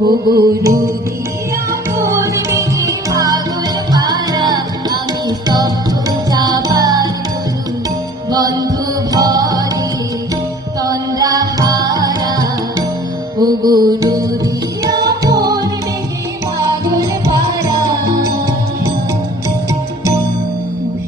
ও গুরু দিয়া করবে পাগল পারা, আমি স্তব্ধ যাবার বন্ধু ভরে তন্দ্রা হারা। ও গুরু